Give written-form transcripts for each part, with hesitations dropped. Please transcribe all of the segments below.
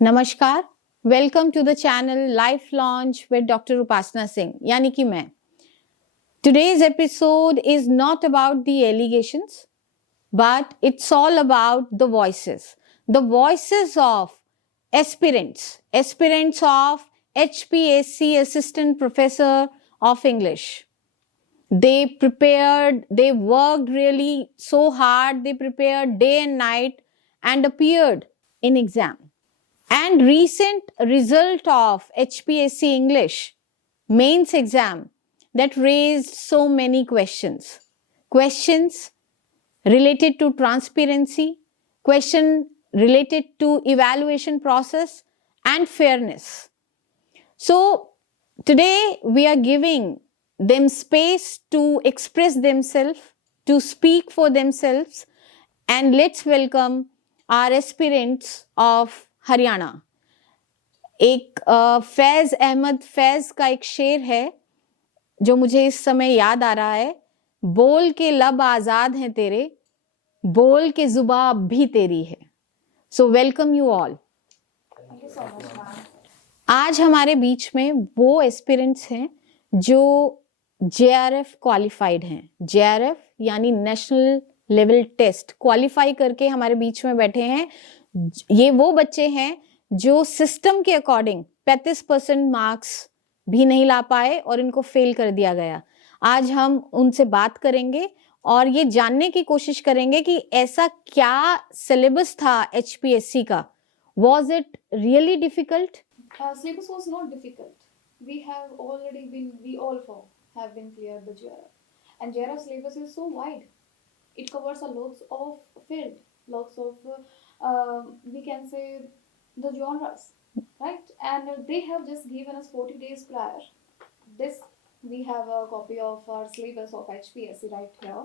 नमस्कार, welcome to the channel life launch with doctor Upasana Singh यानी कि मैं. Today's episode is not about the allegations, but it's all about the voices of aspirants of HPSC Assistant Professor of English. They prepared, they worked really so hard, they prepared day and night and appeared in exam. And recent result of HPSC English mains exam that raised so many questions. Questions related to transparency, question related to evaluation process and fairness. So today we are giving them space to express themselves, to speak for themselves, and let's welcome our aspirants of Haryana. एक फैज अहमद फैज का एक शेर है जो मुझे इस समय याद आ रहा है. बोल के लब आजाद हैं तेरे, बोल के जुबा अब भी तेरी है. So welcome you all. आज हमारे बीच में वो एस्पिरेंट्स हैं जो JRF क्वालिफाइड हैं. JRF यानी नेशनल लेवल टेस्ट क्वालिफाई करके हमारे बीच में बैठे हैं. ये वो बच्चे हैं जो सिस्टम के अकॉर्डिंग 35% मार्क्स भी नहीं ला पाए और इनको फेल कर दिया गया. आज हम उनसे बात करेंगे और ये जानने की कोशिश करेंगे कि ऐसा क्या सिलेबस था HPSC का. Was it really difficult? Syllabus was not difficult. We all four have been cleared the JRF. And JRF syllabus is so wide. It covers a lots of field, lots of, we can say, the genres, right? And they have just given us 40 days prior. This, we have a copy of our syllabus of HPSC right here.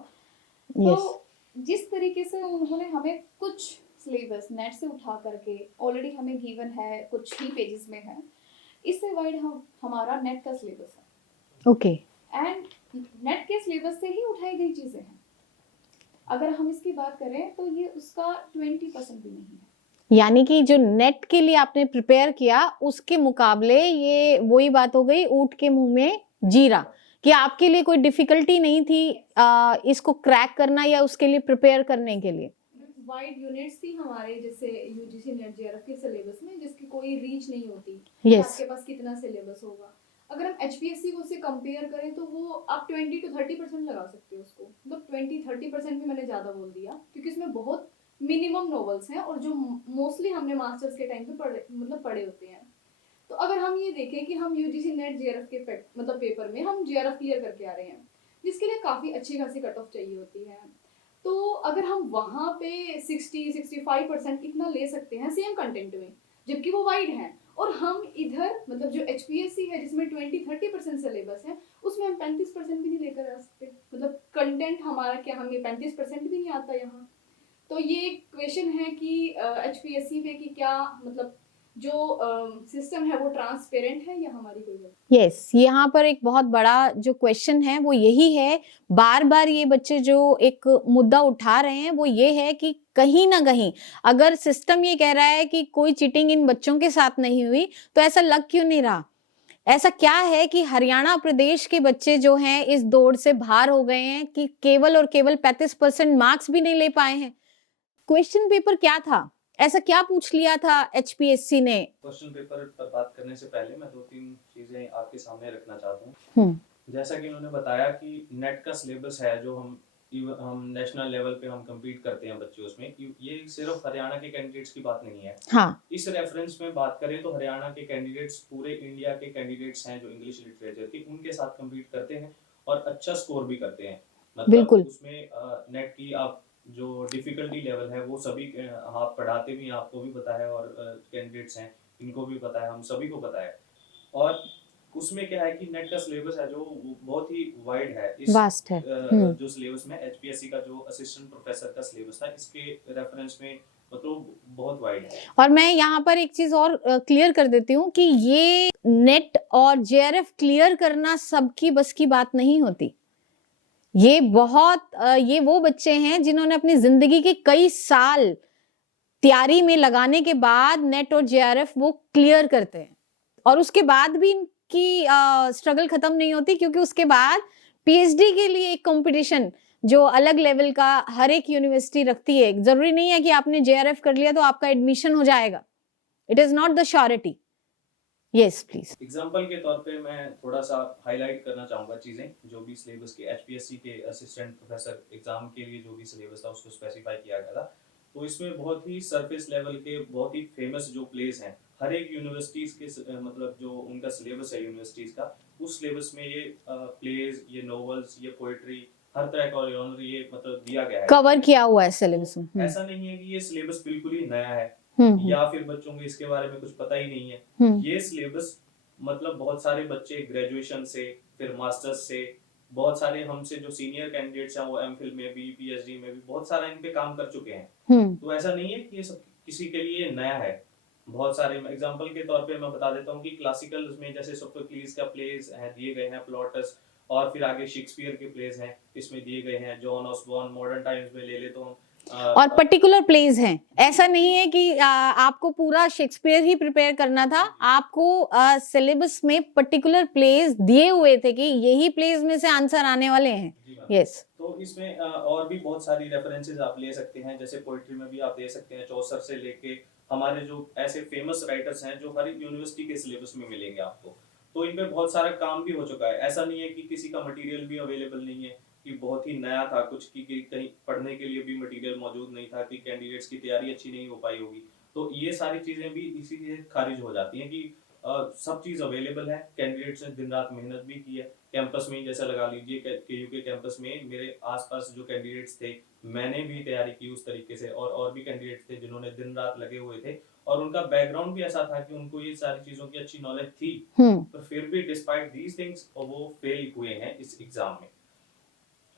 Yes. तो जिस तरीके से उन्होंने हमें कुछ syllabus net से उठा करके ऑलरेडी हमें गिवन है, कुछ ही पेजेस में है, इससे वाइड हमारा नेट का सिलेबस है. ओके. एंड नेट के सिलेबस से ही उठाई गई चीजें हैं. अगर हम इसकी बात करें तो ये उसका 20% भी नहीं है. यानी कि जो नेट के लिए आपने प्रिपेयर किया उसके मुकाबले ये वही बात हो गई ऊंट के मुंह में जीरा, कि आपके लिए कोई डिफिकल्टी नहीं थी इसको क्रैक करना या उसके लिए प्रिपेयर करने के लिए. वाइड यूनिट्स थी हमारे जैसे यूजीसी नेट JRF के सिलेबस में जिसकी कोई रीच नहीं होती. Yes. आपके पास कितना सिलेबस होगा. अगर हम HPSC को से कंपेयर करें तो वो आप 20 to 30% लगा सकते हो उसको. मतलब 20-30% भी मैंने ज्यादा बोल दिया क्योंकि इसमें बहुत मिनिमम नॉवेल्स हैं और जो मोस्टली हमने मास्टर्स के टाइम पे पढ़े होते हैं. तो अगर हम ये देखें कि हम यूजीसी नेट JRF के मतलब पेपर में हम JRF क्लियर करके आ रहे हैं जिसके लिए काफ़ी अच्छी खासी कट ऑफ चाहिए होती है. तो अगर हम वहाँ पे 60-65% इतना ले सकते हैं सेम कंटेंट में जबकि वो वाइड है, और हम इधर मतलब जो HPSC है जिसमें 20-30% सिलेबस है उसमें हम 35% भी नहीं लेकर आ सकते. मतलब कंटेंट हमारा क्या, हमें 35% भी नहीं आता यहाँ. तो ये क्वेश्चन है कि HPSC में कि क्या मतलब जो सिस्टम है वो ट्रांसपेरेंट है या हमारी कोई गलती. यस, यहाँ पर एक बहुत बड़ा जो क्वेश्चन है वो यही है. बार बार ये बच्चे जो एक मुद्दा उठा रहे हैं वो ये है कि कहीं ना कहीं अगर सिस्टम ये कह रहा है कि कोई चीटिंग इन बच्चों के साथ नहीं हुई तो ऐसा लग क्यों नहीं रहा. ऐसा क्या है कि हरियाणा प्रदेश के बच्चे जो हैं इस दौड़ से बाहर हो गए हैं कि केवल और केवल 35% मार्क्स भी नहीं ले पाए हैं. क्वेश्चन पेपर क्या था, ऐसा क्या पूछ लिया था HPSC ने. क्वेश्चन पेपर पर बात करने से पहले मैं 2-3 चीजें आपके सामने रखना चाहता हूँ. जैसा कि उन्होंने बताया कि नेट का सिलेबस है जो हम नेशनल लेवल पे हम कम्पीट करते हैं बच्चे, उसमें ये सिर्फ हरियाणा के कैंडिडेट्स की बात नहीं है. हाँ. इस रेफरेंस में बात करें तो हरियाणा के कैंडिडेट्स पूरे इंडिया के कैंडिडेट्स हैं जो इंग्लिश लिटरेचर के, उनके साथ कम्पीट करते हैं और अच्छा स्कोर भी करते हैं. मतलब उसमें नेट की आप जो डिफिकल्टी लेवल है वो सभी आप पढ़ाते भी, आपको भी पता है और कैंडिडेट्स हैं इनको भी पता है, हम सभी को पता है. और उसमें क्या है कि नेट का सिलेबस है जो बहुत ही वाइड है. इस वास्ट है. जो सिलेबस में HPSC का जो असिस्टेंट प्रोफेसर का सिलेबस था इसके रेफरेंस में मतलब बहुत वाइड है. और मैं यहाँ पर एक चीज और क्लियर कर देती हूँ कि ये नेट और JRF क्लियर करना सबकी बस की बात नहीं होती. ये वो बच्चे हैं जिन्होंने अपनी जिंदगी के कई साल तैयारी में लगाने के बाद नेट और जेआरएफ वो क्लियर करते हैं, और उसके बाद भी इनकी स्ट्रगल खत्म नहीं होती, क्योंकि उसके बाद पीएचडी के लिए एक कंपटीशन जो अलग लेवल का हर एक यूनिवर्सिटी रखती है। जरूरी नहीं है कि आपने जेआरएफ कर लिया तो आपका एडमिशन हो जाएगा, it is not the surety. Yes please. Example के तौर पे मैं थोड़ा सा हाईलाइट करना चाहूँगा चीज़ें जो भी सिलेबस के एचपीएससी के असिस्टेंट प्रोफेसर एग्जाम के लिए जो भी सिलेबस था उसको स्पेसिफाई किया गया था। तो इसमें बहुत ही सरफेस लेवल के बहुत ही फेमस जो प्लेस हैं, हर एक यूनिवर्सिटीज के मतलब जो उनका सिलेबस है यूनिवर्सिटीज का, उस सिलेबस में ये प्लेस, ये नॉवेल्स, ये पोएट्री, हर तरह का ऑनर ये मतलब दिया गया है, कवर किया हुआ है सिलेबस में। ऐसा नहीं है कि ये सिलेबस बिल्कुल ही नया है या फिर बच्चों को इसके बारे में कुछ पता ही नहीं है। ये सिलेबस मतलब बहुत सारे बच्चे ग्रेजुएशन से, फिर मास्टर्स से, बहुत सारे हमसे जो सीनियर कैंडिडेट्स हैं वो एमफिल में भी, पीएचडी में भी बहुत सारा इन पे काम कर चुके हैं। तो ऐसा नहीं है कि ये सब किसी के लिए नया है। बहुत सारे एग्जांपल के तौर पे मैं बता देता हूँ कि क्लासिकल में जैसे सोफोक्लिस का प्लेस है दिए गए हैं, प्लॉटस, और फिर आगे शेक्सपियर के प्लेस हैं इसमें दिए गए हैं, जॉन ऑसबॉर्न, मॉडर्न टाइम्स में ले ले तो और पर्टिकुलर प्लेस हैं, ऐसा नहीं है कि आपको पूरा शेक्सपियर ही प्रिपेयर करना था, आपको सिलेबस में पर्टिकुलर प्लेस दिए हुए थे कि यही प्लेस में से आंसर आने वाले हैं। यस तो इसमें और भी बहुत सारी रेफरेंसेस आप ले सकते हैं, जैसे पोएट्री में भी आप दे सकते हैं, चौसर से लेके हमारे जो ऐसे फेमस राइटर्स हैं जो हर एक यूनिवर्सिटी के सिलेबस में मिलेंगे आपको। तो इन पे बहुत सारा काम भी हो चुका है, ऐसा नहीं है कि किसी का मटेरियल भी अवेलेबल नहीं है कि बहुत ही नया था कुछ की कहीं पढ़ने के लिए भी मटेरियल मौजूद नहीं था, कि कैंडिडेट्स की तैयारी अच्छी नहीं हो पाई होगी। तो ये सारी चीजें भी इसी से खारिज हो जाती हैं कि सब चीज अवेलेबल है, कैंडिडेट्स ने दिन रात मेहनत भी की है। कैंपस में जैसा लगा लीजिए केयू के कैंपस में मेरे आसपास जो कैंडिडेट्स थे, मैंने भी तैयारी की उस तरीके से, और भी कैंडिडेट्स थे जिन्होंने दिन रात लगे हुए थे, और उनका बैकग्राउंड भी ऐसा था कि उनको ये सारी चीजों की अच्छी नॉलेज थी, पर फिर भी डिस्पाइट दीज थिंग्स वो फेल हुए हैं इस एग्जाम में।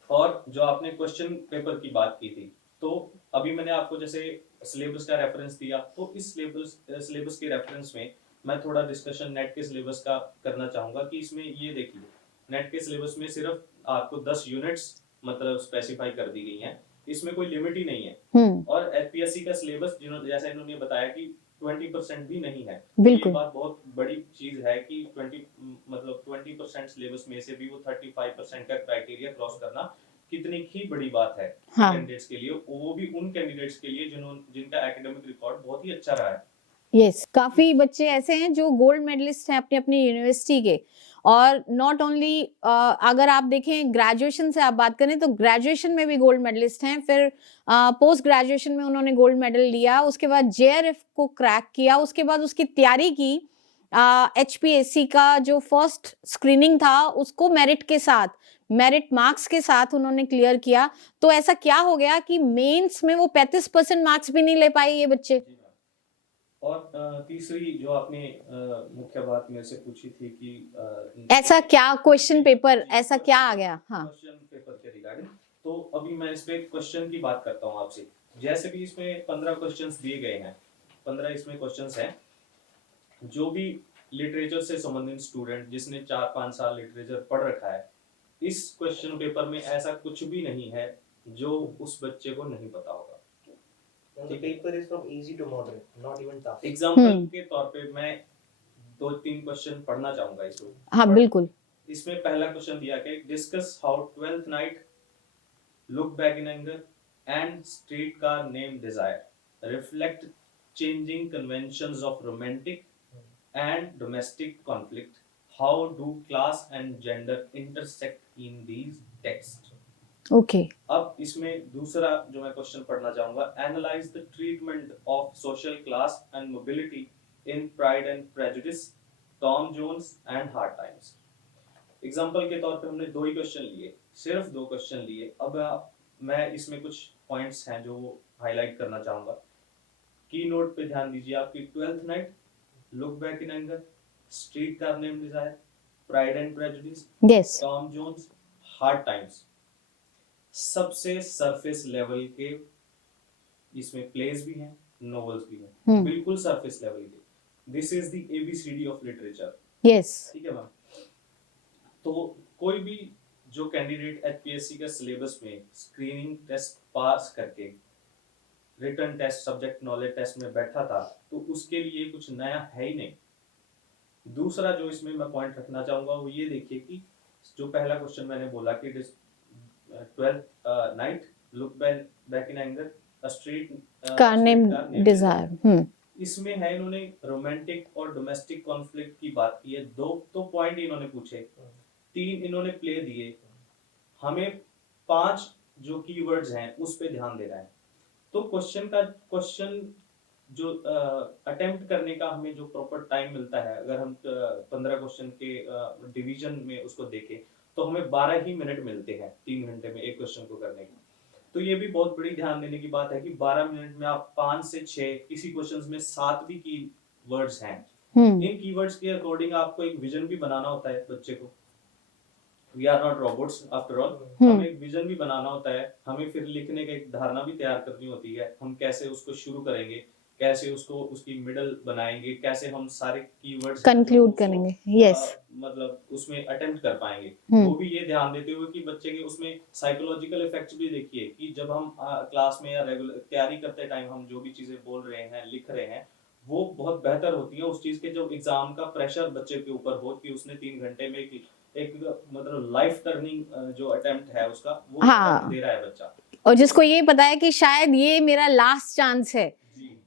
और जो आपने क्वेश्चन पेपर की बात की थी, तो अभी मैंने आपको जैसे सिलेबस का रेफरेंस दिया, तो इस सिलेबस के रेफरेंस में मैं थोड़ा डिस्कशन नेट के सिलेबस का करना चाहूंगा कि इसमें ये देखिए, नेट के सिलेबस में सिर्फ आपको 10 यूनिट्स मतलब स्पेसिफाई कर दी गई हैं, इसमें कोई लिमिट ही नहीं है। और एचपीएससी का सिलेबस जैसा इन्होंने बताया कि 20% भी नहीं है। ये बात बहुत बड़ी चीज है कि 20% सिलेबस में से भी वो 35% का क्राइटेरिया क्रॉस करना कितनी ही बड़ी बात है कैंडिडेट्स के लिए, वो भी उन कैंडिडेट्स के लिए जिनका एकेडमिक रिकॉर्ड बहुत ही अच्छा रहा है। यस काफी बच्चे ऐसे हैं जो गोल्ड मेडलिस्ट हैं अपनी अपनी यूनिवर्सिटी के, और नॉट ओनली अगर आप देखें ग्रेजुएशन से आप बात करें तो ग्रेजुएशन में भी गोल्ड मेडलिस्ट हैं, फिर पोस्ट ग्रेजुएशन में उन्होंने गोल्ड मेडल लिया, उसके बाद जेआरएफ को क्रैक किया, उसके बाद उसकी तैयारी की, एचपीएससी का जो फर्स्ट स्क्रीनिंग था उसको मेरिट मार्क्स के साथ उन्होंने क्लियर किया। तो ऐसा क्या हो गया कि मेंस में वो 35% मार्क्स भी नहीं ले पाए ये बच्चे। और तीसरी जो आपने मुख्य बात मेरे से पूछी थी कि ऐसा क्या क्वेश्चन पेपर ऐसा क्या आ गया। हाँ, क्वेश्चन पेपर के रिगार्डिंग, तो अभी मैं इस पे क्वेश्चन की बात करता हूँ आपसे। जैसे भी इसमें 15 क्वेश्चंस दिए गए हैं, 15 इसमें क्वेश्चंस हैं, जो भी लिटरेचर से संबंधित स्टूडेंट जिसने 4-5 साल लिटरेचर पढ़ रखा है, इस क्वेश्चन पेपर में ऐसा कुछ भी नहीं है जो उस बच्चे को नहीं पता होगा। The paper is from easy to moderate, not even tough. Example के तौर पे मैं 2-3 क्वेश्चन पढ़ना चाहूंगा इसको। हाँ बिल्कुल। इसमें पहला क्वेश्चन दिया कि discuss how 12th night, look back in anger and streetcar name desire reflect changing conventions of romantic and domestic conflict, how do class and gender intersect in these text. Okay अब इसमें दूसरा जो मैं question पढ़ना चाहूंगा, analyse the treatment of social class and mobility in pride and prejudice, Tom Jones and hard times. Example के तौर पे हमने 2 ही क्वेश्चन लिए, सिर्फ 2 क्वेश्चन लिए। अब मैं इसमें कुछ पॉइंट्स हैं जो हाईलाइट करना चाहूंगा। की नोट पे ध्यान दीजिए आपकी 12th night, look back in anger, streetcar name desire, pride and prejudice, yes Tom Jones, hard times. सबसे सरफेस लेवल के इसमें प्लेस भी हैं, नॉवेल्स भी हैं, बिल्कुल सरफेस लेवल के। This is the ABCD of literature. Yes ठीक है मैम। तो कोई भी जो कैंडिडेट एचपीएससी का सिलेबस में स्क्रीनिंग टेस्ट पास करके written test subject knowledge test में बैठा था तो उसके लिए कुछ नया है ही नहीं। दूसरा जो इसमें मैं पॉइंट रखना चाहूंगा वो ये देखिए कि जो पहला क्वेश्चन मैंने बोला कि 12th night look back in anger a streetcar name desire. इसमें है इन्होंने रोमांटिक और डोमेस्टिक कॉन्फ्लिक्ट की बात की है, 2 तो पॉइंट इन्होंने पूछे, 3 इन्होंने प्ले दिए, हमें 5 जो कीवर्ड्स हैं उस पे ध्यान देना है। तो क्वेश्चन जो अटेम्प्ट करने का हमें जो प्रॉपर टाइम मिलता है, अगर हम 15 क्वेश्चन के डिवीजन में उसको देखें तो हमें 12 ही मिनट मिलते हैं 3 घंटे में एक क्वेश्चन को करने की। तो ये भी बहुत बड़ी ध्यान देने की बात है कि 12 मिनट में आप 5 से 6, किसी क्वेश्चन में 7 भी की वर्ड्स हैं, इन कीवर्ड्स के अकॉर्डिंग आपको एक विजन भी बनाना होता है बच्चे को। We are not robots after all, हमें एक विजन भी बनाना होता है, हमें फिर लिखने की एक धारणा भी तैयार करनी होती है, हम कैसे उसको शुरू करेंगे, कैसे उसको उसकी मिडल बनाएंगे, कैसे हम सारे कीवर्ड्स कंक्लूड करेंगे। यस, मतलब उसमें अटेम्प्ट कर पाएंगे। वो भी ये ध्यान देते हुए कि बच्चे के उसमें साइकोलॉजिकल इफेक्ट्स भी देखिए कि जब हम क्लास में या रेगुलर तैयारी करते टाइम हम जो भी चीजें बोल रहे हैं लिख रहे हैं वो बहुत बेहतर होती है उस चीज के, जब एग्जाम का प्रेशर बच्चे के ऊपर हो कि उसने 3 घंटे में एक मतलब लाइफ टर्निंग जो अटेम्प्ट है उसका वो हाँ, दे रहा है बच्चा, और जिसको ये पता है कि शायद ये मेरा लास्ट चांस है। जी।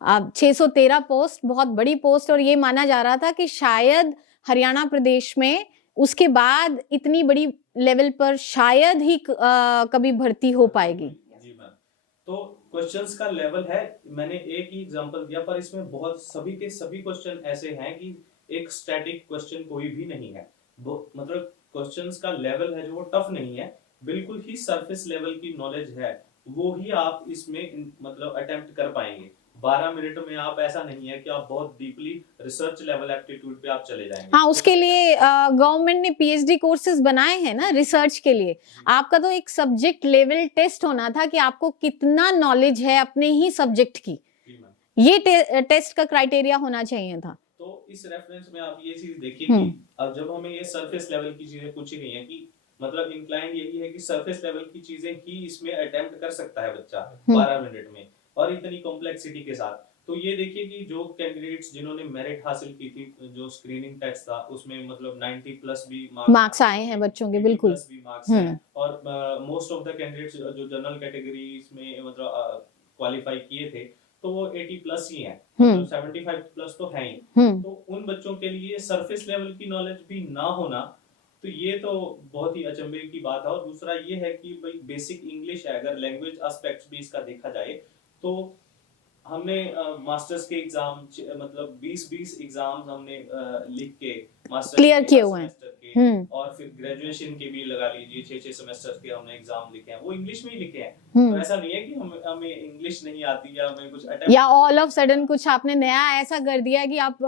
अब 613 पोस्ट बहुत बड़ी पोस्ट, और ये माना जा रहा था कि शायद हरियाणा प्रदेश में उसके बाद इतनी बड़ी लेवल पर शायद ही कभी भर्ती हो पाएगी। जी मैम, तो क्वेश्चंस का लेवल है, मैंने एक ही एग्जांपल दिया पर इसमें बहुत सभी के सभी क्वेश्चन ऐसे हैं कि एक स्टैटिक क्वेश्चन कोई भी नहीं है, मतलब क्वेश्चंस का लेवल है जो वो टफ नहीं है, बिल्कुल ही सरफेस लेवल की नॉलेज है, वो ही आप इसमें मतलब अटेम्प्ट कर पाएंगे। 12 मिनट में आप, ऐसा नहीं है कि आप बहुत डीपली रिसर्च लेवल एप्टीट्यूड पे आप चले जाएंगे। हाँ, उसके लिए गवर्नमेंट ने पीएचडी कोर्सेज बनाए हैं ना रिसर्च के लिए। आपका तो एक सब्जेक्ट लेवल टेस्ट होना था कि आपको कितना नॉलेज है अपने ही सब्जेक्ट की, ये टेस्ट का क्राइटेरिया होना चाहिए था। तो इस रेफरेंस में आप ये चीज देखिए कि अब जब हमें ये सरफेस लेवल की चीजें पूछी गई हैं कि मतलब इंक्लाइन यही है कि सरफेस लेवल की चीजें ही इसमें अटेम्प्ट कर सकता है बच्चा 12 मिनट में और इतनी कॉम्प्लेक्सिटी के साथ। तो ये देखिए कि जो कैंडिडेट्स जिन्होंने मेरिट हासिल की थी, जो स्क्रीनिंग टेस्ट था उसमें मतलब 90 प्लस भी मार्क्स आए हैं बच्चों के, बिल्कुल प्लस भी मार्क्स हैं, और मोस्ट ऑफ द कैंडिडेट्स जो जनरल कैटेगरीज में मतलब क्वालिफाई किए थे तो वो 80 प्लस ही हैं, मतलब 75 प्लस तो है ही। तो उन बच्चों के लिए सरफेस लेवल की नॉलेज भी ना होना, तो ये तो बहुत ही अचंभे की बात है। और दूसरा ये है कि भाई बेसिक इंग्लिश है, अगर लैंग्वेज एस्पेक्ट्स भी इसका देखा जाए तो हमने मास्टर्स के एग्जाम मतलब 20 एग्जाम्स हमने लिख के मास्टर्स क्लियर किए हुए हैं, और फिर ग्रेजुएशन के भी लगा लीजिए 6 सेमेस्टर्स के हमने एग्जाम लिखे हैं, वो इंग्लिश में ही लिखे हैं। तो ऐसा नहीं है कि हमें इंग्लिश नहीं आती या हमें कुछ या ऑल ऑफ सडन कुछ आपने नया ऐसा कर दिया कि आप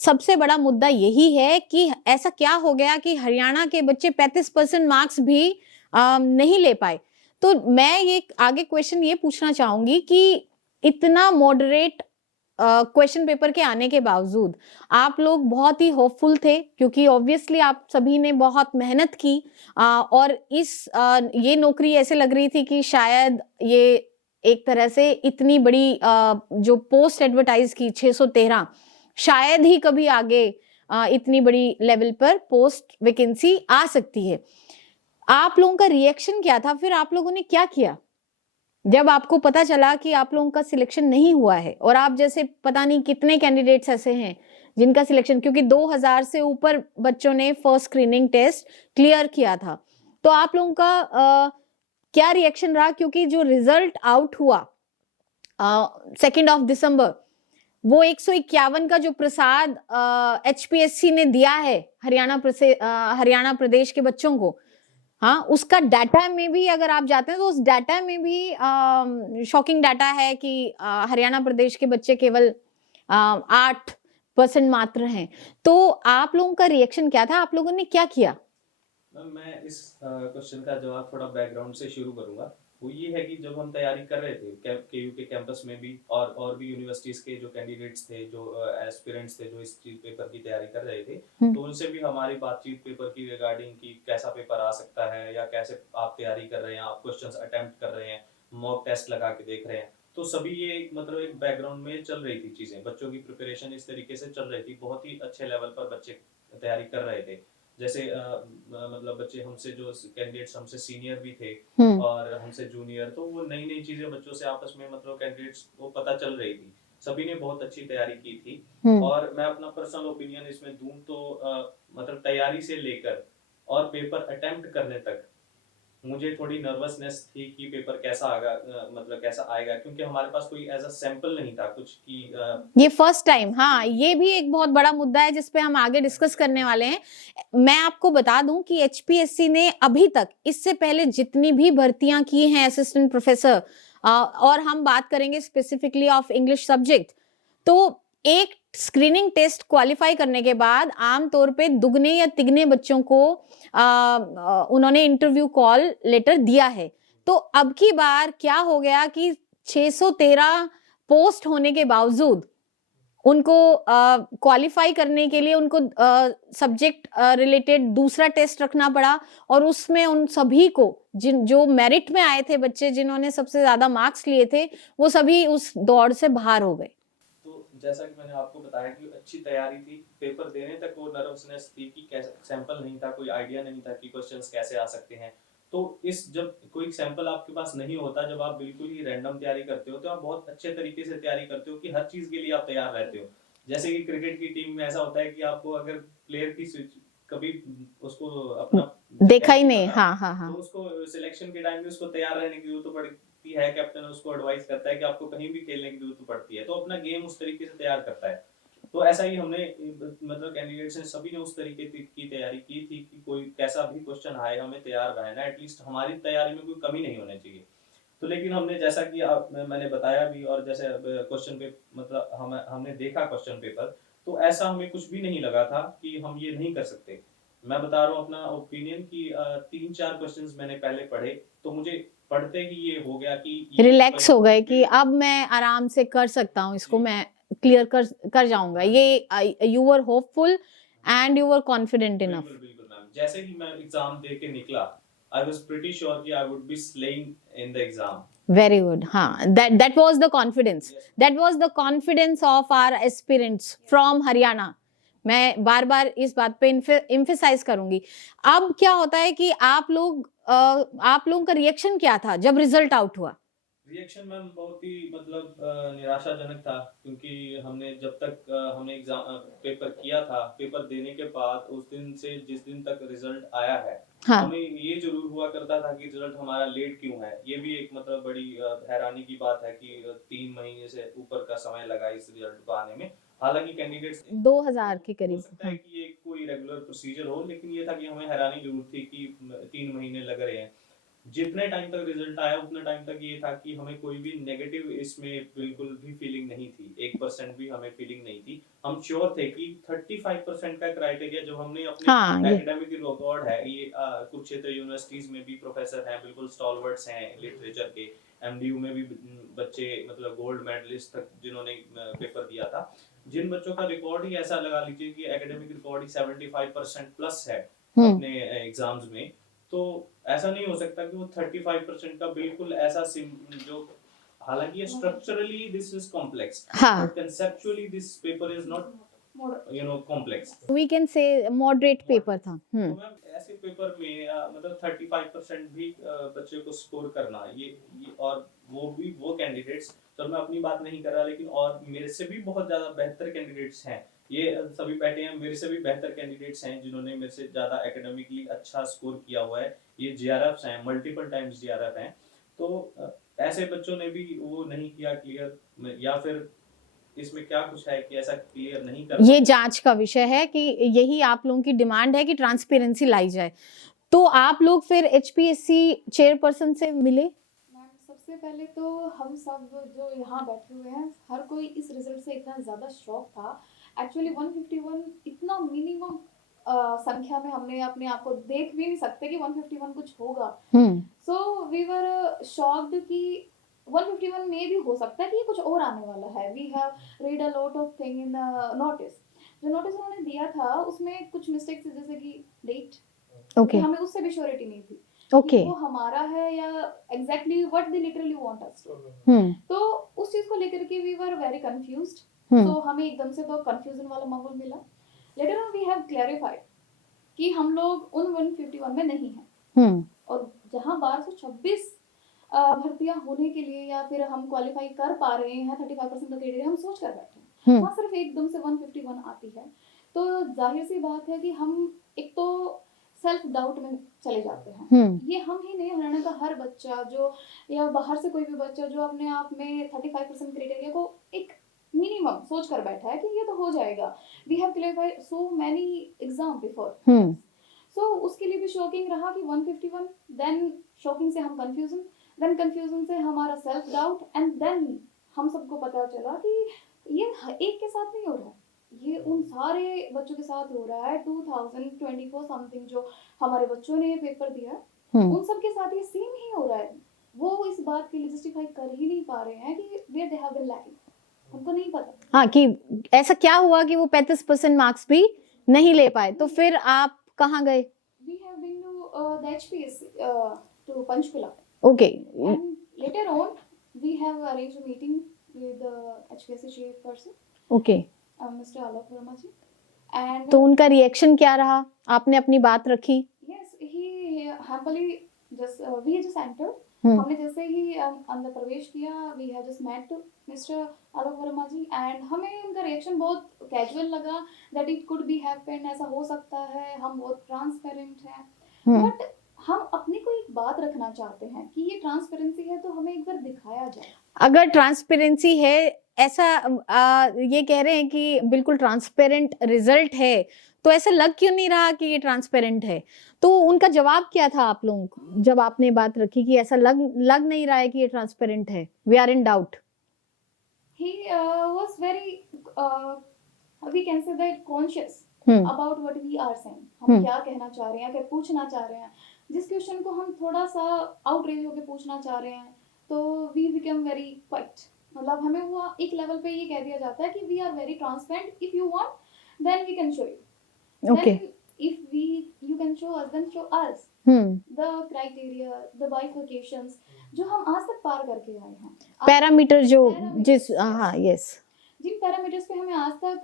सबसे बड़ा मुद्दा यही है कि ऐसा क्या हो गया कि हरियाणा के बच्चे 35% मार्क्स भी नहीं ले पाए। तो मैं ये आगे क्वेश्चन ये पूछना चाहूंगी कि इतना मॉडरेट क्वेश्चन पेपर के आने के बावजूद आप लोग बहुत ही होपफुल थे, क्योंकि ऑब्वियसली आप सभी ने बहुत मेहनत की और ये नौकरी ऐसे लग रही थी कि शायद ये एक तरह से इतनी बड़ी जो पोस्ट एडवर्टाइज की 613 शायद ही कभी आगे इतनी बड़ी लेवल पर पोस्ट वैकेंसी आ सकती है। आप लोगों का रिएक्शन क्या था? फिर आप लोगों ने क्या किया जब आपको पता चला कि आप लोगों का सिलेक्शन नहीं हुआ है? और आप जैसे पता नहीं कितने कैंडिडेट्स ऐसे हैं जिनका सिलेक्शन, क्योंकि 2000 से ऊपर बच्चों ने फर्स्ट स्क्रीनिंग टेस्ट क्लियर किया था, तो आप लोगों का क्या रिएक्शन रहा? क्योंकि जो रिजल्ट आउट हुआ 2 दिसंबर, वो 151 का जो प्रसाद HPSC ने दिया है हरियाणा प्रदेश के बच्चों को, हाँ, उसका डाटा में भी अगर आप जाते हैं तो उस डाटा में भी शॉकिंग डाटा है कि हरियाणा प्रदेश के बच्चे केवल 8% मात्र हैं। तो आप लोगों का रिएक्शन क्या था? आप लोगों ने क्या किया? मैं इस क्वेश्चन का जवाब थोड़ा बैकग्राउंड से शुरू करूंगा। वो ये है कि जब हम तैयारी कर रहे थे केयू के कैंपस में भी और भी यूनिवर्सिटीज के जो कैंडिडेट्स थे, जो एस्पिरेंट्स थे, जो इस पेपर की तैयारी कर रहे थे, तो उनसे भी हमारी बातचीत पेपर की रिगार्डिंग कि कैसा पेपर आ सकता है या कैसे आप तैयारी कर रहे हैं, आप क्वेश्चंस अटेम्प्ट कर रहे हैं, मॉक टेस्ट लगा के देख रहे हैं। तो सभी ये मतलब एक बैकग्राउंड में चल रही थी चीजें, बच्चों की प्रिपरेशन इस तरीके से चल रही थी, बहुत ही अच्छे लेवल पर बच्चे तैयारी कर रहे थे। जैसे मतलब बच्चे हमसे जो कैंडिडेट्स हमसे सीनियर भी थे और हमसे जूनियर, तो वो नई नई चीजें बच्चों से आपस में मतलब कैंडिडेट्स को पता चल रही थी। सभी ने बहुत अच्छी तैयारी की थी। और मैं अपना पर्सनल ओपिनियन इसमें दूं तो मतलब तैयारी से लेकर और पेपर अटेम्प्ट करने तक मुझे थोड़ी नर्वसनेस थी कि पेपर कैसा आएगा, मतलब कैसा आएगा, क्योंकि हमारे पास कोई एज अ सैंपल नहीं था कुछ कि ये फर्स्ट टाइम, हाँ, ये भी एक बहुत बड़ा मुद्दा है जिसपे हम आगे डिस्कस करने वाले हैं। मैं आपको बता दूं कि एचपीएससी ने अभी तक, इससे पहले जितनी भी भर्तियां की हैं असिस्टेंट प्रोफेसर, और हम बात करेंगे स्पेसिफिकली ऑफ इंग्लिश सब्जेक्ट, तो एक स्क्रीनिंग टेस्ट क्वालिफाई करने के बाद आमतौर पे दुगने या तिगने बच्चों को उन्होंने इंटरव्यू कॉल लेटर दिया है। तो अब की बार क्या हो गया कि 613 पोस्ट होने के बावजूद उनको क्वालिफाई करने के लिए उनको सब्जेक्ट रिलेटेड दूसरा टेस्ट रखना पड़ा, और उसमें उन सभी को जो मेरिट में आए थे बच्चे, जिन्होंने सबसे ज्यादा मार्क्स लिए थे, वो सभी उस दौड़ से बाहर हो गए। तो जैसा कि मैंने आपको बताया कि अच्छी तैयारी थी, पेपर देने तक वो नर्वसनेस थी कि कैसे, सैंपल नहीं था, कोई आइडिया नहीं था कि क्वेश्चंस कैसे आ सकते हैं। तो इस जब कोई सैंपल आपके पास नहीं होता, जब आप बिल्कुल ही रैंडम तैयारी करते हो, तो आप बहुत अच्छे तरीके से तैयारी करते हो कि हर चीज के लिए आप तैयार रहते हो। जैसे कि क्रिकेट की टीम में ऐसा होता है कि आपको अगर प्लेयर की कभी उसको अपना देखा ही नहीं नहीं, पता, हाँ हाँ हाँ, तो उसको सिलेक्शन के टाइम में उसको तैयार रहने की जरूरत पड़ती है। कैप्टन उसको एडवाइस करता है कि आपको कहीं भी खेलने की जरूरत पड़ती है, तो अपना गेम उस तरीके से तैयार करता है। तो ऐसा ही हमने मतलब कैंडिडेट्स ने सभी ने उस तरीके की तैयारी की थी कि कोई कैसा भी क्वेश्चन आए हमें तैयार रहना, एटलीस्ट हमारी तैयारी में कोई कमी नहीं होनी चाहिए। तो लेकिन हमने जैसा कि मैंने बताया भी, और जैसे क्वेश्चन पे मतलब हमने देखा क्वेश्चन पेपर, तो ऐसा हमें कुछ भी नहीं लगा था कि हम ये नहीं कर सकते। मैं बता रहा हूँ अपना ओपिनियन कि 3-4 क्वेश्चंस मैंने पहले पढ़े, तो मुझे पढ़ते ही ये हो गया कि रिलैक्स हो गए कि अब मैं आराम से कर सकता हूँ इसको, मैं क्लियर कर जाऊंगा। ये you were hopeful and you were confident enough. बिल्कुल बिल्कुल मैम, जैसे कि मैं एग्जाम दे के निकला, आई वाज प्रीटी श्योर कि I would be slaying in the exam. Very good, हाँ, that was the confidence, that was the confidence of our aspirants from Haryana. मैं बार बार इस बात पे एम्फेसाइज करूंगी। अब क्या होता है कि आप लोगों का रिएक्शन क्या था जब रिजल्ट आउट हुआ? रिएक्शन मैम बहुत ही मतलब निराशाजनक था, क्योंकि हमने जब तक हमने एग्जाम पेपर किया था, पेपर देने के बाद उस दिन से जिस दिन तक रिजल्ट आया है, हाँ, हमें ये जरूर हुआ करता था कि रिजल्ट हमारा लेट क्यों है। ये भी एक मतलब बड़ी हैरानी की बात है कि 3 महीने से ऊपर का समय लगा इस रिजल्ट को आने में। हालांकि कैंडिडेट्स 2000 के हो करीब, सकता है कि ये कोई रेगुलर प्रोसीजर हो, लेकिन ये था कि हमें हैरानी जरूर थी कि 3 महीने लग रहे हैं। जितने टाइम तक रिजल्ट आया उतने टाइम तक ये था कि हमें कोई भी नेगेटिव इसमें बिल्कुल भी फीलिंग नहीं थी, 1% भी हमें फीलिंग नहीं थी। हम श्योर थे कि 35% का क्राइटेरिया जो हमने अपने हाँ, एकेडमिक रिकॉर्ड है, ये कुरुक्षेत्र यूनिवर्सिटीज में भी प्रोफेसर हैं, बिल्कुल स्टॉलवर्ड्स हैं लिटरेचर के। एमडीयू में भी बच्चे मतलब गोल्ड मेडलिस्ट तक जिन्होंने पेपर दिया था, जिन बच्चों का रिकॉर्ड ही ऐसा लगा लीजिए कि एकेडमिक रिकॉर्ड ही 75% प्लस है अपने एग्जाम्स में, तो ऐसा नहीं हो सकता कि वो 35% का बिल्कुल ऐसा जो, हालांकि ये स्ट्रक्चरली दिस इज कॉम्प्लेक्स, हाँ, but conceptually this paper is not complex. We can say moderate paper था। तो मैम ऐसे पेपर में मतलब 35% भी बच्चे को स्कोर करना, ये और वो भी वो कैंडिडेट्स, तो मैं अपनी बात नहीं कर रहा, लेकिन और मेरे से भी बहुत ज्यादा बेहतर कैंडिडेट्स हैं, ये सभी बैठे हैं, मेरे से भी बेहतर कैंडिडेट्स हैं जिन्होंने मेरे से ज्यादा एकेडमिकली अच्छा स्कोर किया हुआ है। ये जीआरएफ्स हैं, मल्टीपल टाइम्स जीआरएफ हैं। तो ऐसे बच्चों ने भी वो नहीं किया क्लियर, या फिर इसमें क्या कुछ है कि ऐसा क्लियर नहीं कर ये जांच का विषय है कि यही आप लोगों की डिमांड है कि ट्रांसपेरेंसी लाई जाए। तो आप लोग फिर एचपीएससी चेयरपर्सन से मिले? मैम सबसे पहले तो हम सब जो यहाँ बैठे हुए हैं, हर कोई इस रिजल्ट से इतना ज़्यादा शॉक था। एक्चुअली 151 इतना मिनिमम संख्या में हमने अपने आप को देख भी नहीं सकते कि 151 कुछ होगा। सो वी वर शॉक्ड कि 151 में भी हो सकता है कि ये कुछ और आने वाला है। We have read a lot of thing in the notice. जो नोटिस उन्होंने दिया था उसमें कुछ मिस्टेक्स जैसे कि डेट, ओके, हमें उससे भी श्योरिटी नहीं थी। Okay. वो हमारा है या exactly what they literally want us to. Hmm तो उस चीज को लेकर के we were very confused. Hmm तो हमें एकदम से तो कंफ्यूजन वाला माहौल मिला। Later on we have clarified कि हम लोग उन 151 में नहीं हैं, हम्म और जहां 1226 भर्तियां होने के लिए या फिर हम क्वालिफाई कर पा रहे हैं 35% का क्राइटेरिया हम सोच कर बैठे हैं, वहाँ सिर्फ एकदम से 151 आती है। तो जाहिर सी बात है कि हम एक तो सेल्फ डाउट में चले जाते हैं। ये हम ही नहीं, हरियाणा का हर बच्चा जो या बाहर से कोई भी बच्चा जो अपने आप में 35% क्राइटेरिया को एक मिनिमम सोच कर बैठा है कि ये तो हो जाएगा। We have clarified so many exam before, so उसके लिए भी शॉकिंग रहा कि 151, देन शॉकिंग से हम कंफ्यूजन, देन कंफ्यूजन से हमारा सेल्फ डाउट, एंड देन हम सबको पता चला कि ये एक के साथ नहीं हो रहा है, ये उन सारे बच्चों के साथ हो रहा है। 2024 समथिंग जो हमारे बच्चों ने ये पेपर दिया है उन सब के साथ ये सेम ही हो रहा है। वो इस बात के लिए जस्टिफाई कर ही नहीं पा रहे हैं कि where they have been lacking, उनको नहीं पता। हाँ, कि ऐसा क्या हुआ कि वो 35% मार्क्स भी नहीं ले पाए, तो फिर आप कहाँ गए? We have been to the HPSC to Panchkula. Okay. And later on, we have arranged a meeting with the HPSC chairperson, Okay. Mr. Alok Verma ji. And तो उनका रिएक्शन क्या रहा? आपने अपनी बात रखी? yes, he happily just we just entered. हमने जैसे ही अंदर प्रवेश किया, we have just met Mr. Alok Verma ji, and हमें उनका रिएक्शन बहुत कैजुअल लगा, that it could be happen, ऐसा हो सकता है, हम बहुत ट्रांसपेरेंट हैं। बट हम अपनी को एक बात रखना चाहते हैं कि ये ट्रांसपेरेंसी है तो हमें एक बार दिखाया जाए। अगर ट्रांसपेरेंसी है, ऐसा ये कह रहे हैं कि बिल्कुल ट्रांसपेरेंट रिजल्ट है, तो ऐसा लग क्यों नहीं रहा कि ये ट्रांसपेरेंट है? तो उनका जवाब क्या था आप लोगों को जब आपने बात रखी कि ऐसा लग नहीं रहा है कि ये ट्रांसपेरेंट है, we are in doubt? He was very we can say that conscious about what we are saying. हम क्या कहना चाह रहे हैं, क्या पूछना चाह रहे हैं। जिस क्वेश्चन को हम थोड़ा सा आउटरेज होकर पूछना चाह रहे हैं तो वी बिकम वेरी क्वाइट, मतलब हमें वो एक लेवल पे ये कह दिया जाता है कि we are very transparent, if you want then we can show you, Okay. If we you can show us then show us the criteria, the bifurcations जो हम आज तक पार करके आए हैं, पैरामीटर जो जिस हाँ यस, जिन पैरामीटर्स पे हमें आज तक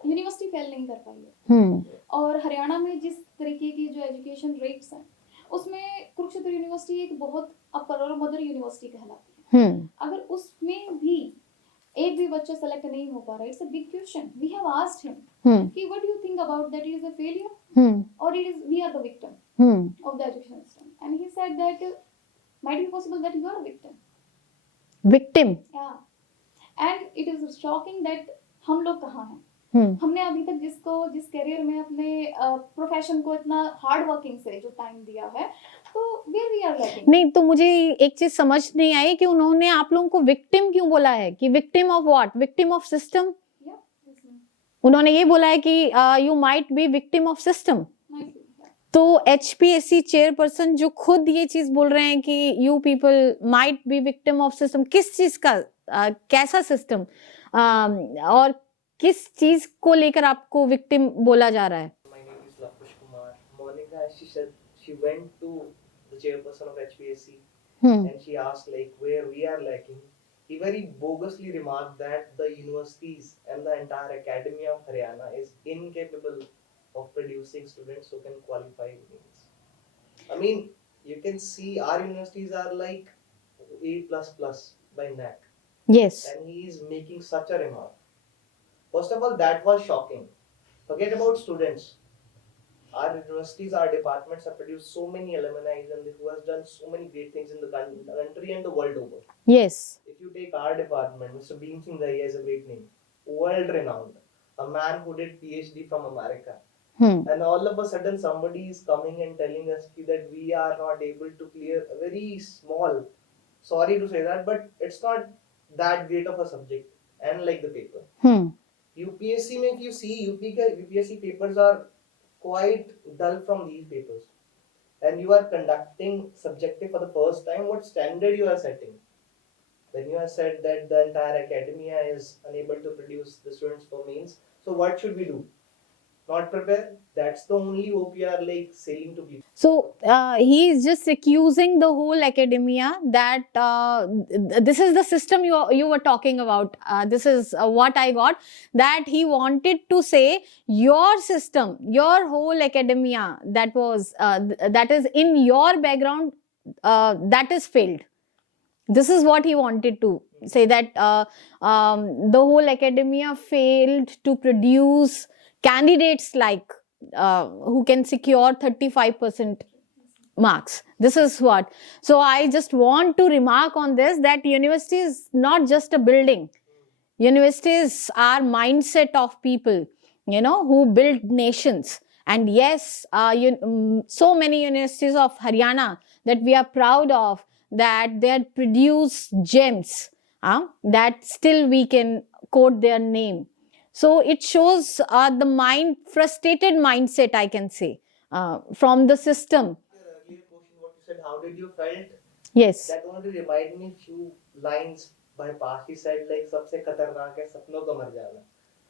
यूनिवर्सिटी फेल नहीं कर पाई है। और हरियाणा में जिस तरीके की जो एजुकेशन रेट्स हैं उसमें कुरुक्षेत्र यूनिवर्सिटी एक बहुत अपर और मदर यूनिवर्सिटी कहलाती है। अगर उसमें भी एक भी बच्चा सेलेक्ट नहीं हो पा रहा, it's a big question. We have asked him कि what do you think about that, is a failure और it is we are the victim of the education system, and he said that might be possible that you are a victim. Yeah, and it is shocking that हम लोग कहाँ हैं। हमने अभी तक जिस career में अपने प्रोफेशन को इतना हार्ड वर्किंग से जो टाइम दिया है, तो where we are lacking। नहीं, तो मुझे एक चीज समझ नहीं आई कि उन्होंने आप लोगों को विक्टिम क्यों बोला है, कि victim of what? Victim of system? उन्होंने ये बोला है कि you might be victim of system. तो HPSC चेयरपर्सन जो खुद ये चीज बोल रहे हैं कि you people might be victim of system, किस चीज का कैसा सिस्टम और किस चीज को लेकर आपको विक्टिम बोला जा रहा है? My name is Lakush Kumar. Monica, she said she went to the chairperson of HPSC and she asked like where we are lacking. He very bogusly remarked that the universities and the entire academy of Haryana is incapable of producing students who can qualify means. I mean, you can see our universities are like A++ by NAC. Yes. And he is making such a remark. First of all, that was shocking. Forget about students. Our universities, our departments have produced so many alumni and who has done so many great things in the country and the world over. Yes. If you take our department, Mr. Beam Singh Dahiya is a great name, world renowned, a man who did PhD from America. And all of a sudden somebody is coming and telling us that we are not able to clear a very small, sorry to say that, but it's not that great of a subject and like the paper. UPSC में if you see UPSC papers are quite dull from these papers, and you are conducting subjective for the first time. What standard you are setting? When you have said that the entire academia is unable to produce the students for means, so what should we do? not prepare. That's the only hope we are like saying to people. So he is just accusing the whole academia that this is the system you were talking about. This is what I got, that he wanted to say your system, your whole academia that is in your background, that is failed. This is what he wanted to say, that the whole academia failed to produce candidates like who can secure 35% marks. This is what. So I just want to remark on this, that university is not just a building. Universities are mindset of people, who build nations. And yes, so many universities of Haryana that we are proud of, that they had produced gems, that still we can quote their name. So it shows the frustrated mindset, I can say, from the system. Your earlier question, what you said, how did you felt? Yes. That only remind me few lines by Pash. He said like सबसे खतरनाक है सपनों का मर जाना.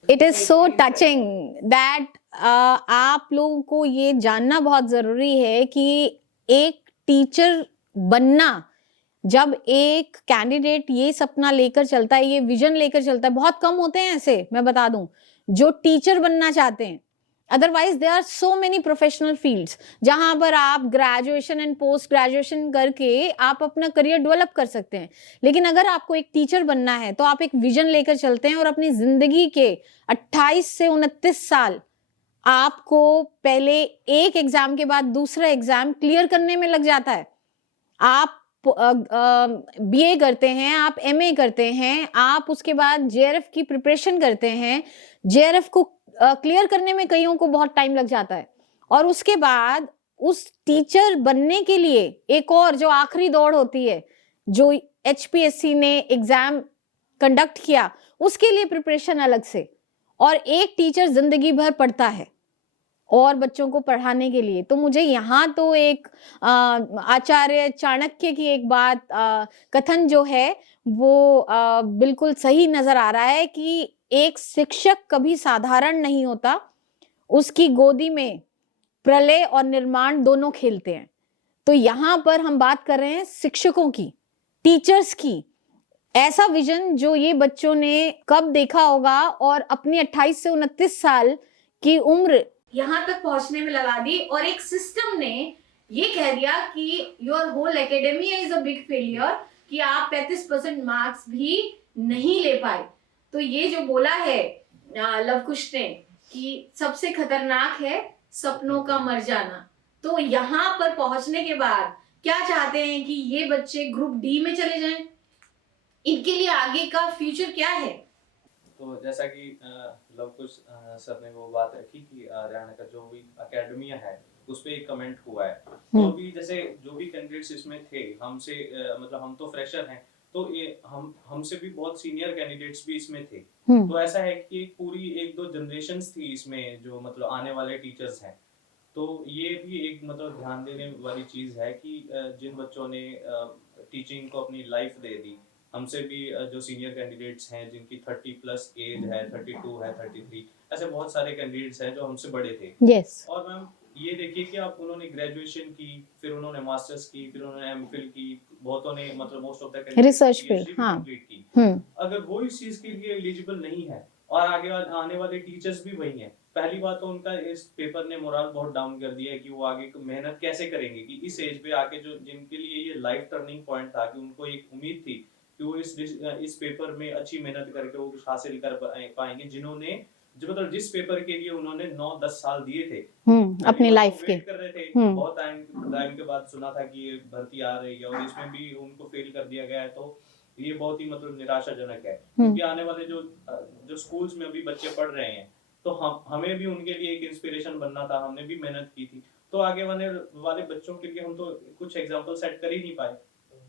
It is so touching that आप लोगों को ये जानना बहुत जरूरी है कि एक टीचर बनना, जब एक कैंडिडेट ये सपना लेकर चलता है, ये विजन लेकर चलता है, बहुत कम होते हैं ऐसे, मैं बता दूं, जो टीचर बनना चाहते हैं. Otherwise there are so many professional fields जहां पर आप ग्रेजुएशन एंड पोस्ट ग्रेजुएशन करके आप अपना करियर डेवलप कर सकते हैं. लेकिन अगर आपको एक टीचर बनना है तो आप एक विजन लेकर चलते हैं, और अपनी जिंदगी के 28 से 29 साल आपको पहले एक एग्जाम के बाद दूसरा एग्जाम क्लियर करने में लग जाता है. आप बीए करते हैं, आप एमए करते हैं, आप उसके बाद जेआरएफ की प्रिपरेशन करते हैं. जेआरएफ को क्लियर करने में कईयों को बहुत टाइम लग जाता है, और उसके बाद उस टीचर बनने के लिए एक और जो आखिरी दौड़ होती है, जो एचपीएससी ने एग्जाम कंडक्ट किया, उसके लिए प्रिपरेशन अलग से. और एक टीचर जिंदगी भर पढ़ता है और बच्चों को पढ़ाने के लिए. तो मुझे यहाँ तो एक आचार्य चाणक्य की एक बात, कथन जो है वो बिल्कुल सही नजर आ रहा है कि एक शिक्षक कभी साधारण नहीं होता, उसकी गोदी में प्रलय और निर्माण दोनों खेलते हैं. तो यहाँ पर हम बात कर रहे हैं शिक्षकों की, टीचर्स की. ऐसा विजन जो ये बच्चों ने कब देखा होगा, और अपनी 28 से 29 साल की उम्र यहाँ तक पहुंचने में लगा दी, और एक सिस्टम ने ये कह दिया कि your whole academy is a big failure, कि आप 35% मार्क्स भी नहीं ले पाए. तो ये जो बोला है लवकुश ने कि सबसे खतरनाक है सपनों का मर जाना, तो यहाँ पर पहुंचने के बाद क्या चाहते हैं कि ये बच्चे ग्रुप डी में चले जाएं? इनके लिए आगे का फ्यूचर क्या है? तो जैसा कि लवकुश सर ने वो बात रखी कि हरियाणा का जो भी एकेडमिया है उस पे एक कमेंट हुआ है. तो अभी जैसे जो भी कैंडिडेट्स इसमें थे, हमसे मतलब हम तो फ्रेशर हैं, तो ये हमसे भी बहुत सीनियर कैंडिडेट्स भी इसमें थे. तो ऐसा है कि एक पूरी 1-2 जनरेशन्स थी इसमें, जो मतलब आने वाले टीचर्स हैं. तो ये भी एक मतलब ध्यान देने वाली चीज है कि जिन बच्चों ने टीचिंग को अपनी लाइफ दे दी, हमसे भी जो सीनियर कैंडिडेट्स हैं जिनकी 30+ एज है, 32 है, 33, ऐसे बहुत सारे कैंडिडेट्स हैं जो हमसे बड़े थे. yes. और मैम ये देखिए कि आप उन्होंने ग्रेजुएशन की, फिर उन्होंने मास्टर्स की, फिर उन्होंने एमफिल की, बहुतों ने मतलब most of the research field complete की. अगर वो इस चीज के लिए एलिजिबल नहीं है और आगे आने वाले टीचर्स भी वही हैं, पहली बात तो उनका इस पेपर ने मोरल बहुत डाउन कर दिया है कि वो आगे मेहनत कैसे करेंगे. कि इस एज पे आके जो जिनके लिए ये लाइफ टर्निंग पॉइंट था, कि उनको एक उम्मीद थी कि वो इस पेपर में अच्छी मेहनत करके वो कुछ हासिल कर पाएंगे, जिन्होंने जो मतलब जिस पेपर के लिए उन्होंने 9-10 साल दिए थे अपनी लाइफ के, कर रहे थे. बहुत टाइम के बाद सुना था कि ये भर्ती आ रही है और इसमें भी उनको फेल कर दिया गया है. तो ये बहुत ही मतलब निराशाजनक है, क्योंकि आने वाले जो स्कूल्स में अभी बच्चे पढ़ रहे हैं, तो हमें भी उनके लिए एक इंस्पिरेशन बनना था. हमने भी मेहनत की थी, तो आगे वाले बच्चों के लिए हम तो कुछ एग्जाम्पल सेट कर ही नहीं पाए.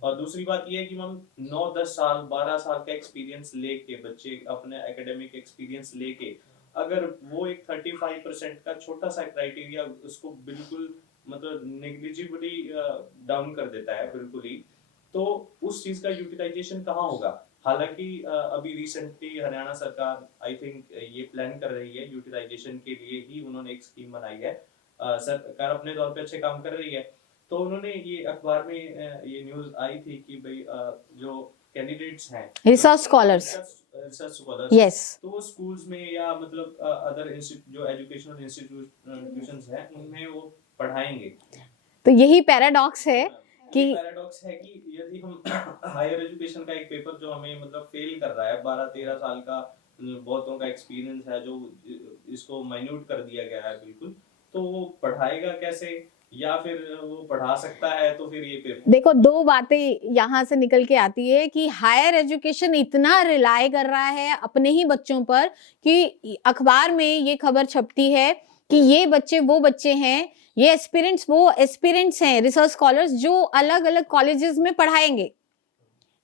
और दूसरी बात ये है कि हम 9-10 साल 12 साल का एक्सपीरियंस लेके, बच्चे अपने एकेडमिक एक्सपीरियंस लेके, अगर वो एक 35% का छोटा सा क्राइटेरिया उसको बिल्कुल मतलब नेग्लिजिबली डाउन कर देता है बिल्कुल ही, तो उस चीज का यूटिलाइजेशन कहाँ होगा. हालांकि अभी रिसेंटली हरियाणा सरकार आई थिंक ये प्लान कर रही है, यूटिलाइजेशन के लिए ही उन्होंने एक स्कीम बनाई है। सरकार अपने तौर पे अच्छे काम कर रही है। तो उन्होंने ये अखबार में ये न्यूज आई थी कि भाई जो कैंडिडेट्स हैं, research scholars, research scholars, yes, तो वो स्कूल्स में या मतलब अदर जो एजुकेशनल इंस्टीट्यूशंस हैं उनमें वो पढ़ाएंगे। तो यही पैराडॉक्स है कि पैराडॉक्स है कि यदि हम हायर एजुकेशन का एक पेपर जो हमें मतलब फेल कर रहा है, 12-13 साल का बहुतों का एक्सपीरियंस है जो इसको माइन्यूट कर दिया गया है बिल्कुल, तो वो पढ़ाएगा कैसे, या फिर वो पढ़ा सकता है तो फिर ये पेपर। देखो, दो बातें यहाँ से निकल के आती है कि हायर एजुकेशन इतना रिलाय कर रहा है अपने ही बच्चों पर कि अखबार में ये खबर छपती है कि ये बच्चे वो बच्चे हैं, ये एस्पिरेंट्स वो एस्पिरेंट्स हैं, रिसर्च स्कॉलर्स जो अलग अलग कॉलेजेस में पढ़ाएंगे।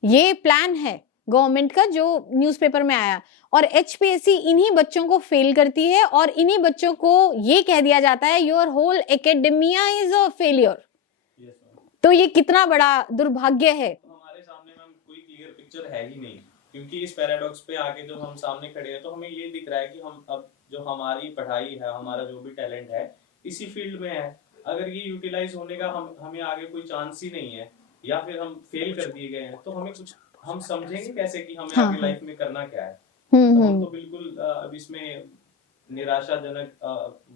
ये प्लान है गवर्नमेंट का जो न्यूज़पेपर में आया, और एचपीएससी इन्हीं बच्चों को फेल करती है और इन्हीं बच्चों को ये कह दिया जाता है your whole academia is a failure. तो ये कितना बड़ा दुर्भाग्य है। तो हमारे सामने मैम कोई क्लियर पिक्चर है ही नहीं, क्योंकि इस पैराडॉक्स पे आके जो हम सामने खड़े हैं तो हमें ये दिख रहा है कि हम अब जो हमारी पढ़ाई है, हमारा जो भी टैलेंट है इसी फील्ड में है, अगर ये यूटिलाइज होने का हमें आगे कोई चांस ही नहीं है, या फिर हम फेल कर दिए गए हैं, तो हमें कुछ हम समझेंगे कैसे कि हमें आगे लाइफ में करना क्या है। तो हम तो बिल्कुल अब इसमें निराशाजनक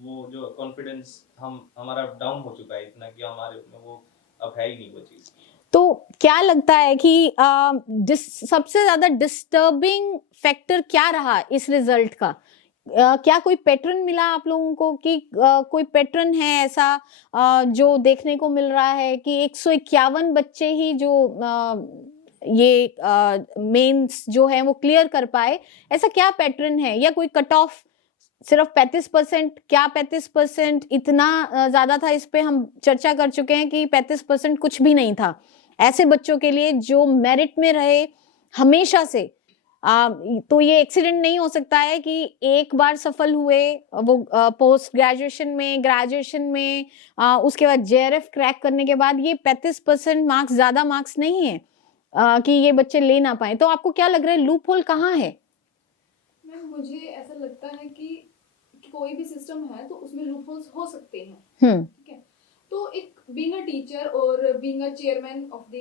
वो जो कॉन्फिडेंस हमारा डाउन हो चुका है इतना कि हमारे में वो अब है ही नहीं वो चीज। तो क्या लगता है कि सबसे ज्यादा डिस्टर्बिंग फैक्टर क्या रहा इस रिजल्ट का? क्या कोई पैटर्न मिला आप लोगों को कि कोई पैटर्न है ऐसा जो देखने को मिल रहा है कि 151 बच्चे ही जो ये मेंस जो है वो क्लियर कर पाए, ऐसा क्या पैटर्न है? या कोई कट ऑफ सिर्फ 35%? क्या 35% इतना ज्यादा था? इस पे हम चर्चा कर चुके हैं कि 35% कुछ भी नहीं था ऐसे बच्चों के लिए जो मेरिट में रहे हमेशा से। तो ये एक्सीडेंट नहीं हो सकता है कि एक बार सफल हुए वो पोस्ट ग्रेजुएशन में, ग्रेजुएशन में, उसके बाद जेआरएफ क्रैक करने के बाद ये 35% मार्क्स ज्यादा मार्क्स नहीं है कि ये बच्चे ले ना पाए। तो आपको क्या लग रहा है लूप होल कहाँ है? मैम मुझे ऐसा लगता है कि कोई भी सिस्टम है तो उसमें लूप होल्स हो सकते हैं, ठीक है। तो एक बीइंग अ टीचर और being a chairman of the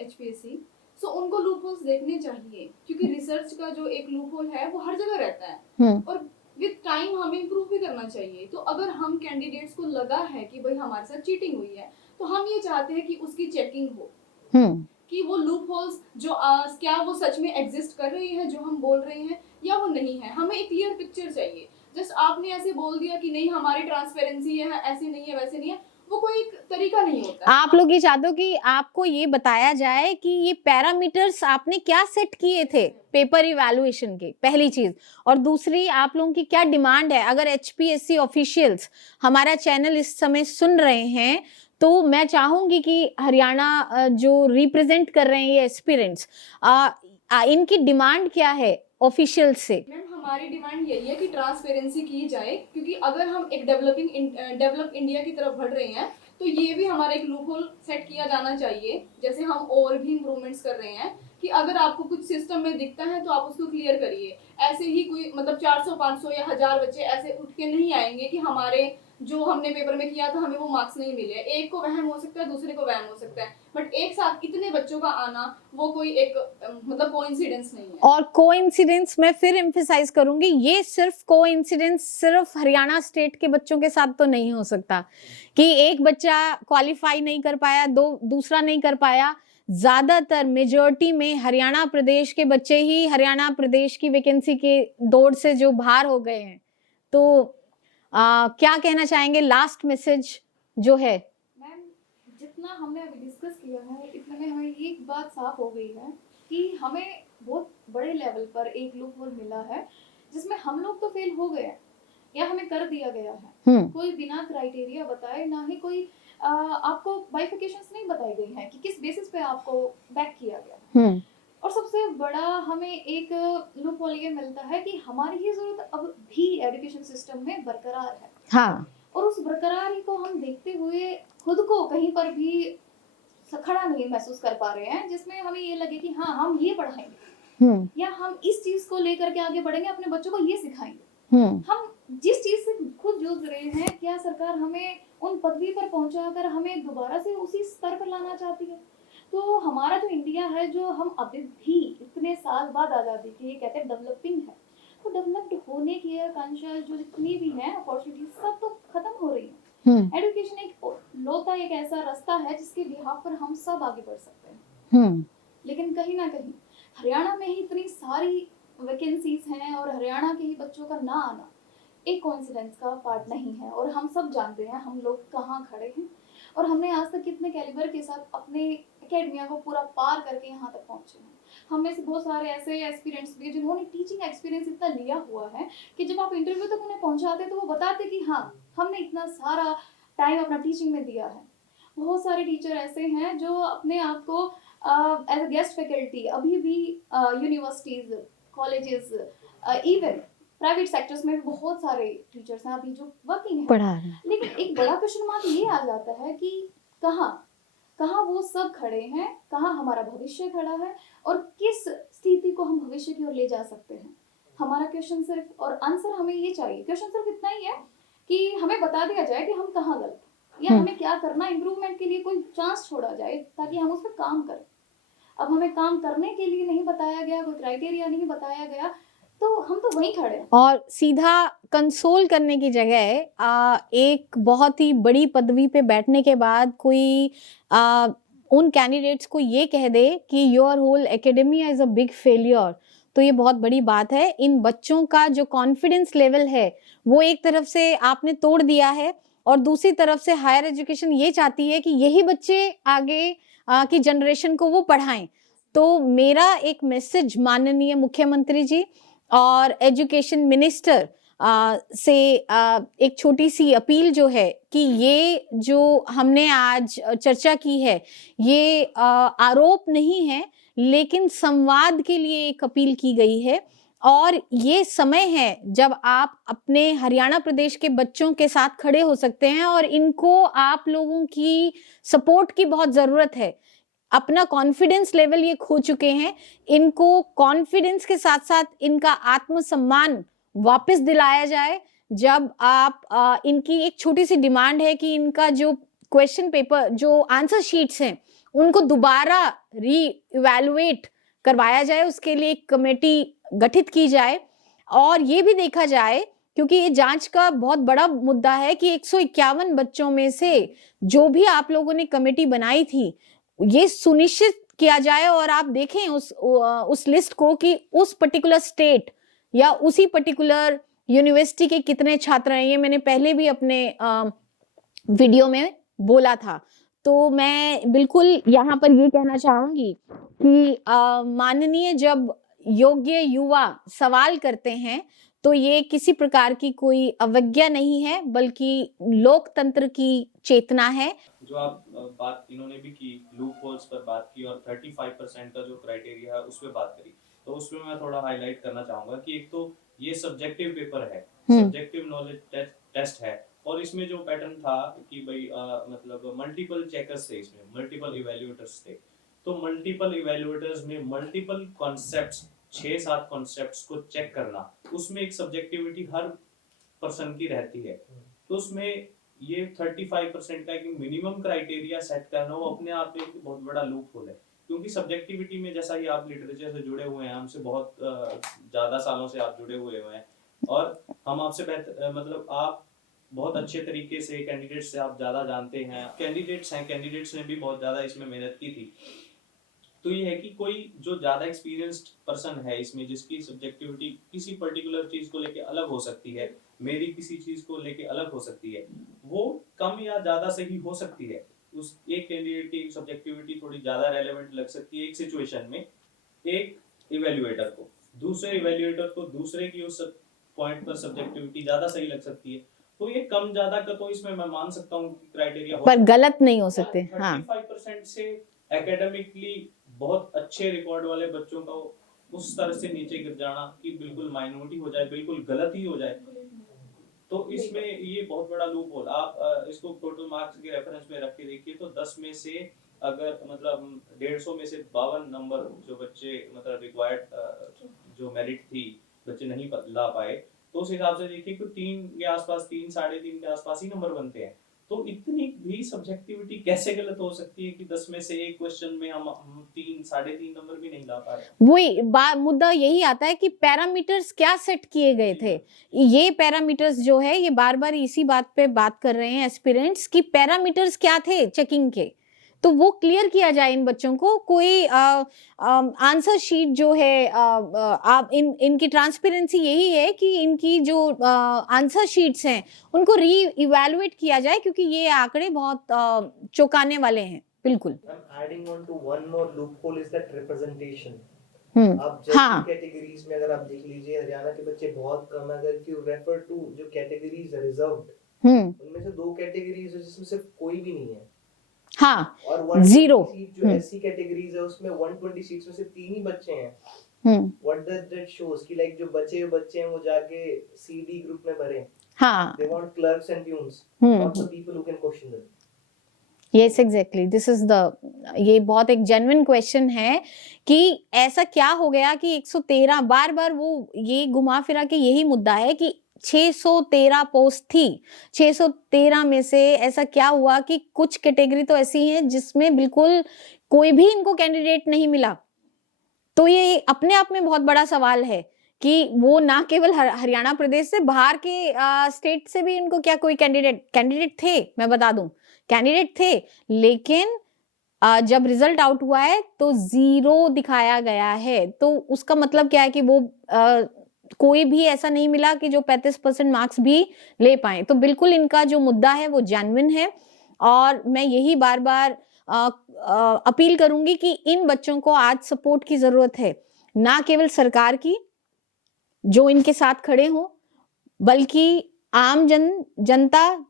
HPSC, so उनको लूप होल्स देखने चाहिए, क्योंकि रिसर्च का जो एक लूप होल है वो हर जगह रहता है और विद टाइम हमें इम्प्रूव भी करना चाहिए। तो अगर हम कैंडिडेट्स को लगा है कि भाई हमारे साथ चीटिंग हुई है, तो हम ये चाहते हैं कि उसकी चेकिंग हो, कि वो लूप होल्स जो क्या वो सच में एग्जिस्ट कर रही है जो हम बोल रहे हैं, या वो नहीं है। हमें एक क्लियर पिक्चर चाहिए। जस्ट आपने ऐसे बोल दिया कि नहीं हमारी ट्रांसपेरेंसी है, ऐसे नहीं है वैसे नहीं है, वो कोई एक तरीका नहीं होता। आप लोग ये चाहते हो कि आपको ये बताया जाए कि ये पैरामीटर्स आपने क्या सेट किए थे पेपर इवैल्यूएशन के, पहली चीज। और दूसरी, आप लोगों की क्या डिमांड है? अगर एचपीएससी ऑफिशियल्स हमारा चैनल इस समय सुन रहे हैं तो मैं चाहूंगी कि हरियाणा जो रिप्रेजेंट कर रहे हैं ये एस्पिरेंट्स, इनकी डिमांड क्या है ऑफिशियल से? मैम हमारी डिमांड यही है कि ट्रांसपेरेंसी की जाए, क्योंकि अगर हम एक डेवलप इंडिया की तरफ बढ़ रहे हैं तो ये भी हमारा एक लूप होल सेट किया जाना चाहिए। जैसे हम और भी इम्प्रूवमेंट्स कर रहे हैं कि अगर आपको कुछ सिस्टम में दिखता है तो आप उसको क्लियर करिए। ऐसे ही कोई मतलब 400 500 या 1000 बच्चे ऐसे उठ के नहीं आएंगे कि हमारे जो हमने पेपर में किया था हमें वो मार्क्स नहीं मिले। एक को वहम हो सकता है, दूसरे को वहम हो सकता है, बट एक साथ इतने बच्चों का आना वो कोई एक मतलब कोइंसिडेंस नहीं है। और कोइंसिडेंस मैं फिर एम्फेसाइज करूंगी, ये सिर्फ कोइंसिडेंस सिर्फ हरियाणा स्टेट के बच्चों के साथ तो नहीं हो सकता कि एक बच्चा क्वालिफाई नहीं कर पाया, दूसरा नहीं कर पाया। ज्यादातर मेजॉरिटी में हरियाणा प्रदेश के बच्चे ही हरियाणा प्रदेश की वैकेंसी के दौड़ से जो बाहर हो गए हैं। तो क्या कहना चाहेंगे लास्ट मैसेज जो है? मैम जितना हमने अभी डिस्कस किया है इतने में हमें एक बात साफ हो गई है कि हमें बहुत बड़े लेवल पर एक लूप होल मिला है जिसमें हम लोग तो फेल हो गए हैं या हमें कर दिया गया है। कोई बिना क्राइटेरिया बताए, ना ही कोई आपको बाइफिकेशंस नहीं बताई गई हैं कि किस बेसिस पे आपको बैक किया गया। और सबसे बड़ा हमें एक लूप होल ये मिलता है कि हमारी ये जरूरत अब भी एजुकेशन सिस्टम में बरकरार है। हाँ। और उस बरकरारी को हम देखते हुए खुद को कहीं पर भी खड़ा नहीं महसूस कर पा रहे हैं जिसमें हमें ये लगे कि हाँ हम ये पढ़ाएंगे, या हम इस चीज को लेकर के आगे बढ़ेंगे, अपने बच्चों को ये सिखाएंगे। हम जिस चीज से खुद जूझ रहे हैं, क्या सरकार हमें उन पदवी पर पहुंचाकर हमें दोबारा से उसी स्तर पर लाना चाहती है? तो हमारा जो इंडिया है, जो हम अभी भी इतने साल बाद आजादी के, ये कहते हैं डेवलपिंग है, तो डेवलप्ड होने की आकांक्षा जो जितनी भी है अपॉर्चुनिटी सब तो खत्म हो रही है। एजुकेशन एक लौता एक ऐसा रास्ता है जिसके बिहाफ पर हम सब आगे बढ़ सकते हैं। लेकिन कहीं ना कहीं हरियाणा में ही इतनी सारी वैकेंसीज हैं और हरियाणा के ही बच्चों का ना आना एक कॉन्फिडेंस का पार्ट नहीं है। और हम सब जानते हैं हम लोग कहाँ खड़े हैं और हमने आज तक कितने कैलिबर के साथ अपने एकेडमिया को पूरा पार करके यहाँ तक पहुँचे हैं। हम में से बहुत सारे ऐसे एस्पिरेंट्स भी जिन्होंने टीचिंग एक्सपीरियंस इतना लिया हुआ है कि जब आप इंटरव्यू तक उन्हें पहुँचाते तो वो बताते कि हाँ, हमने इतना सारा टाइम अपना टीचिंग में दिया है। बहुत सारे टीचर ऐसे हैं जो अपने आप को एज अ गेस्ट फैकल्टी अभी भी universities, colleges, even private sectors में भी बहुत सारे टीचर्स हैं अभी जो वर्किंग हैं, पढ़ा रहे हैं। लेकिन एक बड़ा क्वेश्चन मार्क ये आ जाता है कि कहाँ वो सब खड़े हैं, कहाँ हमारा भविष्य खड़ा है और किस स्थिति को हम भविष्य की ओर ले जा सकते हैं। हमारा क्वेश्चन सिर्फ और आंसर हमें ये चाहिए, क्वेश्चन सिर्फ इतना ही है कि हमें बता दिया जाए कि हम कहाँ गलत हैं या हमें क्या करना, इम्प्रूवमेंट के लिए कोई चांस छोड़ा जाए ताकि हम उस पर काम करें। अब हमें काम करने के लिए नहीं बताया गया, कोई क्राइटेरिया नहीं बताया गया, तो हम तो वहीं खड़े हैं। और सीधा कंसोल करने की जगह एक बहुत ही बड़ी पदवी पे बैठने के बाद कोई उन कैंडिडेट्स को ये कह दे कि your whole academia is a big failure, तो ये बहुत बड़ी बात है। इन बच्चों का जो कॉन्फिडेंस लेवल है वो एक तरफ से आपने तोड़ दिया है और दूसरी तरफ से हायर एजुकेशन ये चाहती है कि यही बच्चे आगे की जनरेशन को वो पढ़ाएं। तो मेरा एक मैसेज माननीय मुख्यमंत्री जी और एजुकेशन मिनिस्टर से एक छोटी सी अपील जो है कि ये जो हमने आज चर्चा की है ये आरोप नहीं है लेकिन संवाद के लिए एक अपील की गई है। और ये समय है जब आप अपने हरियाणा प्रदेश के बच्चों के साथ खड़े हो सकते हैं और इनको आप लोगों की सपोर्ट की बहुत जरूरत है। अपना कॉन्फिडेंस लेवल ये खो चुके हैं, इनको कॉन्फिडेंस के साथ साथ इनका आत्मसम्मान वापस दिलाया जाए। जब आप इनकी एक छोटी सी डिमांड है कि इनका जो क्वेश्चन पेपर, जो आंसर शीट्स हैं उनको दोबारा री इवैल्यूएट करवाया जाए, उसके लिए एक कमेटी गठित की जाए और ये भी देखा जाए, क्योंकि ये जांच का बहुत बड़ा मुद्दा है कि 151 बच्चों में से जो भी आप लोगों ने कमेटी बनाई थी ये सुनिश्चित किया जाए और आप देखें उस लिस्ट को कि उस पर्टिकुलर स्टेट या उसी पर्टिकुलर यूनिवर्सिटी के कितने छात्र हैं। ये मैंने पहले भी अपने वीडियो में बोला था। तो मैं बिल्कुल यहाँ पर ये कहना चाहूंगी कि माननीय जब योग्य युवा सवाल करते हैं तो ये किसी प्रकार की कोई अवज्ञा नहीं है बल्कि लोकतंत्र की चेतना है। जो आप बात इन्होंने भी की, लूप होल्स पर बात की और 35% का जो क्राइटेरिया है उस पर बात करी, तो उसमें मैं थोड़ा हाईलाइट करना चाहूंगा कि एक तो ये सब्जेक्टिव पेपर है, सब्जेक्टिव नॉलेज टेस्ट है और इसमें जो पैटर्न था कि भाई मतलब मल्टीपल चेकर्स थे, इसमें मल्टीपल इवैल्यूएटर्स थे। तो मल्टीपल इवैल्यूएटर्स में मल्टीपल कॉन्सेप्ट्स, 6-7 कॉन्सेप्ट्स को चेक करना, उसमें एक सब्जेक्टिविटी हर पर्सन की रहती है। तो उसमें ये 35% का एक मिनिमम क्राइटेरिया सेट करना वो अपने आप में एक बहुत बड़ा लूप होल है, क्योंकि सब्जेक्टिविटी में जैसा ही आप लिटरेचर से जुड़े हुए हैं, हमसे बहुत ज्यादा सालों से आप जुड़े हुए हैं और हम आपसे मतलब आप बहुत अच्छे तरीके से कैंडिडेट्स से आप ज्यादा जानते हैं, कैंडिडेट्स ने भी बहुत ज्यादा इसमें मेहनत की थी। तो ये है कि कोई जो ज्यादा एक्सपीरियंस्ड पर्सन है इसमें, जिसकी सब्जेक्टिविटी किसी पर्टिकुलर चीज को लेके अलग हो सकती है, मेरी किसी चीज को लेके अलग हो सकती है, वो कम या ज्यादा सही हो सकती है। उस एक कैंडिडेट की सब्जेक्टिविटी थोड़ी ज्यादा रेलेवेंट लग सकती है एक सिचुएशन में एक इवैल्यूएटर को, दूसरे इवैल्यूएटर को दूसरे की उस पॉइंट पर सब्जेक्टिविटी ज्यादा सही लग सकती है। तो ये कम ज्यादा का तो इसमें मैं मान सकता हूँ कि क्राइटेरिया पर गलत नहीं हो सकते। हाँ, 35% से एकेडमिकली बहुत अच्छे रिकॉर्ड वाले बच्चों का उस स्तर से नीचे गिर जाना कि बिल्कुल माइनॉरिटी हो जाए, बिल्कुल गलत ही हो जाए, तो इसमें ये बहुत बड़ा लूप होल। आप इसको टोटल मार्क्स के रेफरेंस में रख के देखिए तो 10 में से अगर मतलब 150 में से 52 नंबर जो बच्चे मतलब रिक्वायर्ड जो मेरिट थी बच्चे नहीं ला पाए, तो उस हिसाब से देखिए कि 3 के आसपास 3 साढ़े 3 के आसपास ही नंबर बनते हैं। तो इतनी भी सब्जेक्टिविटी कैसे गलत हो सकती है कि 10 में से एक क्वेश्चन में हम 3 साढ़े 3 नंबर भी नहीं ला पा रहे। वही मुद्दा यही आता है कि पैरामीटर्स क्या सेट किए गए थे। ये पैरामीटर्स जो है, ये बार बार इसी बात पे बात कर रहे हैं एस्पिरेंट्स कि पैरामीटर्स क्या थे चेकिंग के, तो वो क्लियर किया जाए इन बच्चों को। कोई आंसर शीट जो है, आप इनकी ट्रांसपेरेंसी यही है कि इनकी जो आंसर शीट्स हैं उनको री इवैल्यूएट किया जाए, क्योंकि ये आंकड़े बहुत चौंकाने वाले हैं। बिल्कुल। I'm adding on to one more loophole is that representation. आप हाँ। जैसी कैटेगरीज में अगर आप देख लीजिए हरियाणा के बच्चे बहुत कम है। अगर यू रेफर टू जो कैटेगरीज रिजर्व्ड, उनमें से 2 कैटेगरीज है जिसमें सिर्फ कोई भी नहीं है। हाँ, और 120 जीरो। सीट जो ऐसी कैटेगरीज है उसमें 120 सीट्स में से 3 ही बच्चे हैं। What does that shows कि लाइक जो बचे हैं वो जाके CD ग्रुप में भरे। हाँ, They want clerks and peons, not the people who can question them. Yes exactly, this is the, ये बहुत एक जेन्युइन क्वेश्चन है कि ऐसा क्या हो गया कि 113 बार बार वो ये घुमा फिरा के यही मुद्दा है कि 613 पोस्ट थी, 613 में से ऐसा क्या हुआ कि कुछ कैटेगरी तो ऐसी हैं जिसमें बिल्कुल कोई भी इनको कैंडिडेट नहीं मिला। तो ये अपने आप में बहुत बड़ा सवाल है कि वो ना केवल हरियाणा प्रदेश से, बाहर के स्टेट से भी इनको क्या कोई कैंडिडेट थे, मैं बता दूं कैंडिडेट थे, लेकिन जब रिजल्ट आउट हुआ है तो 0 दिखाया गया है। तो उसका मतलब क्या है कि वो कोई भी ऐसा नहीं मिला कि जो 35% मार्क्स भी ले पाए। तो बिल्कुल इनका जो मुद्दा है वो जेन्युइन है, और मैं यही बार बार अपील करूंगी कि इन बच्चों को आज सपोर्ट की जरूरत है, ना केवल सरकार की जो इनके साथ खड़े हों, बल्कि आम जनता,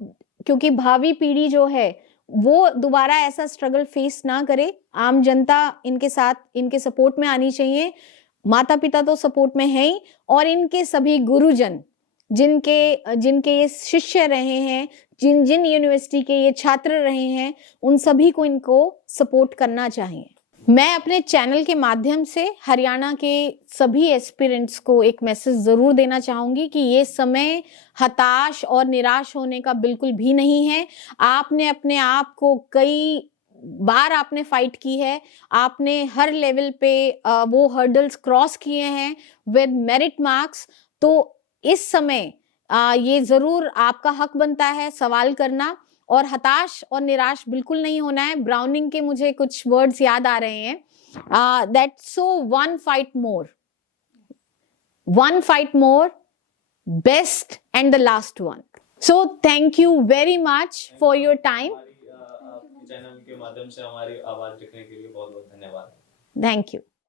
क्योंकि भावी पीढ़ी जो है वो दोबारा ऐसा स्ट्रगल फेस ना करे। आम जनता इनके साथ, इनके सपोर्ट में आनी चाहिए। माता पिता तो सपोर्ट में है ही, और इनके सभी गुरुजन जिनके ये शिष्य रहे हैं, जिन यूनिवर्सिटी के ये छात्र रहे हैं, उन सभी को इनको सपोर्ट करना चाहिए। मैं अपने चैनल के माध्यम से हरियाणा के सभी एस्पिरेंट्स को एक मैसेज जरूर देना चाहूंगी कि ये समय हताश और निराश होने का बिल्कुल भी नहीं है। आपने अपने आप को कई बार आपने फाइट की है, आपने हर लेवल पे वो हर्डल्स क्रॉस किए हैं विद मेरिट मार्क्स। तो इस समय ये जरूर आपका हक बनता है सवाल करना, और हताश और निराश बिल्कुल नहीं होना है। ब्राउनिंग के मुझे कुछ वर्ड्स याद आ रहे हैं, that so one fight more best and the last one. So thank you very much for your time. आपके चैनल के माध्यम से हमारी आवाज रखने के लिए बहुत बहुत धन्यवाद। Thank you.